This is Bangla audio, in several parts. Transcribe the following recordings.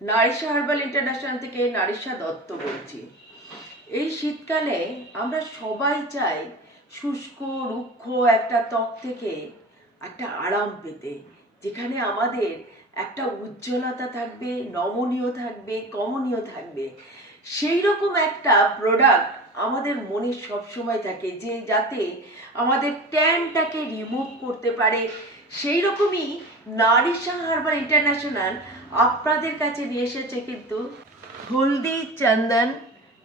নারিশা হার্বাল ইন্টারন্যাশনাল থেকে নারিশা দত্ত বলছি। এই শীতকালে আমরা সবাই চাই শুষ্ক রুক্ষ একটা ত্বক থেকে একটা আরাম পেতে, যেখানে আমাদের একটা উজ্জ্বলতা থাকবে, নমনীয় থাকবে, কমনীয় থাকবে। সেই রকম একটা প্রোডাক্ট আমাদের মনে সবসময় থাকে, যে যাতে আমাদের ট্যানটাকে রিমুভ করতে পারে। সেই রকমই নারিশা হার্বাল ইন্টারন্যাশনাল আপনাদের কাছে নিয়ে এসেছে কিন্তু হলদি চন্দন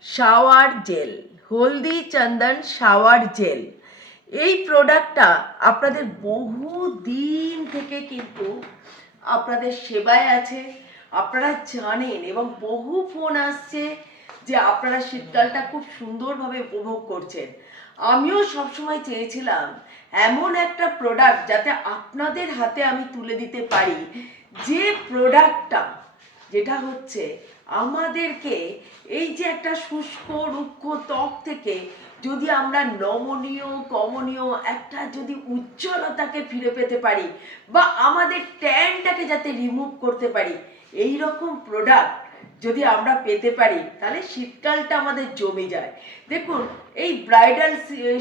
শাওয়ার জেল। হলদি চন্দন শাওয়ার জেল এই প্রোডাক্টটা আপনাদের বহু দিন থেকে কিন্তু আপনাদের সেবায় আছে। আপনারা জানেন এবং বহু ফোন আসছে যে আপনারা শীতকালটা খুব সুন্দরভাবে উপভোগ করছেন। আমিও সবসময় চেয়েছিলাম এমন একটা প্রোডাক্ট যাতে আপনাদের হাতে আমি তুলে দিতে পারি, যে প্রোডাক্টটা যেটা হচ্ছে আমাদেরকে এই যে একটা শুষ্ক রুক্ষ ত্বক থেকে যদি আমরা নমনীয় কমনীয় একটা যদি উজ্জ্বলতাকে ফিরে পেতে পারি, বা আমাদের ট্যানটাকে যাতে রিমুভ করতে পারি, এই রকম প্রোডাক্ট যদি আমরা পেতে পারি তাহলে শীতকালটা আমাদের জমে যায়। দেখুন, এই ব্রাইডাল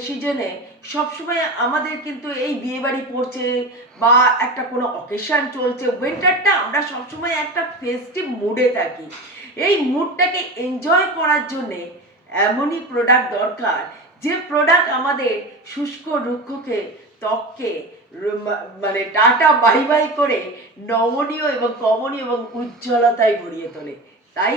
সিজনে সবসময় আমাদের কিন্তু এই বিয়েবাড়ি পড়ছে বা একটা কোনো অকেশন চলছে, উইন্টারটা আমরা সবসময় একটা ফেস্টিভ মুডে থাকি। এই মুডটাকে এনজয় করার জন্যে এমনই প্রোডাক্ট দরকার, যে প্রোডাক্ট আমাদের শুষ্ক রুক্ষকে ত্বককে মানে টাটা বাই বাই করে নমনীয় এবং কমনীয় এবং উজ্জ্বলতায় ভরিয়ে তোলে। তাই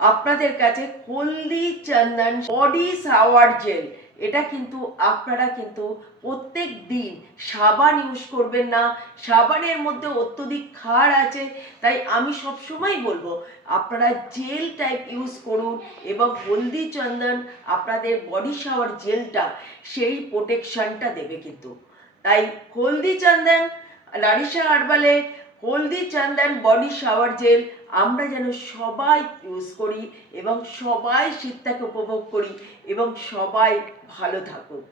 আপনাদের কাছে হলদি চন্দন বডি শাওয়ার জেল, এটা কিন্তু আপনারা কিন্তু প্রত্যেক দিন সাবান ইউজ করবেন না। সাবানের মধ্যে অত্যধিক ক্ষার আছে, তাই আমি সবসময় বলবো আপনারা জেল টাইপ ইউজ করুন। এবং হলদি চন্দন আপনাদের বডি শাওয়ার জেলটা সেই প্রোটেকশনটা দেবে কিন্তু। তাই হলদি চন্দন নারিশা হার্বালের হলদি চন্দন বডি শাওয়ার জেল আমরা যেন সবাই ইউজ করি এবং সবাই শীতটাকে উপভোগ করি এবং সবাই ভালো থাকুক।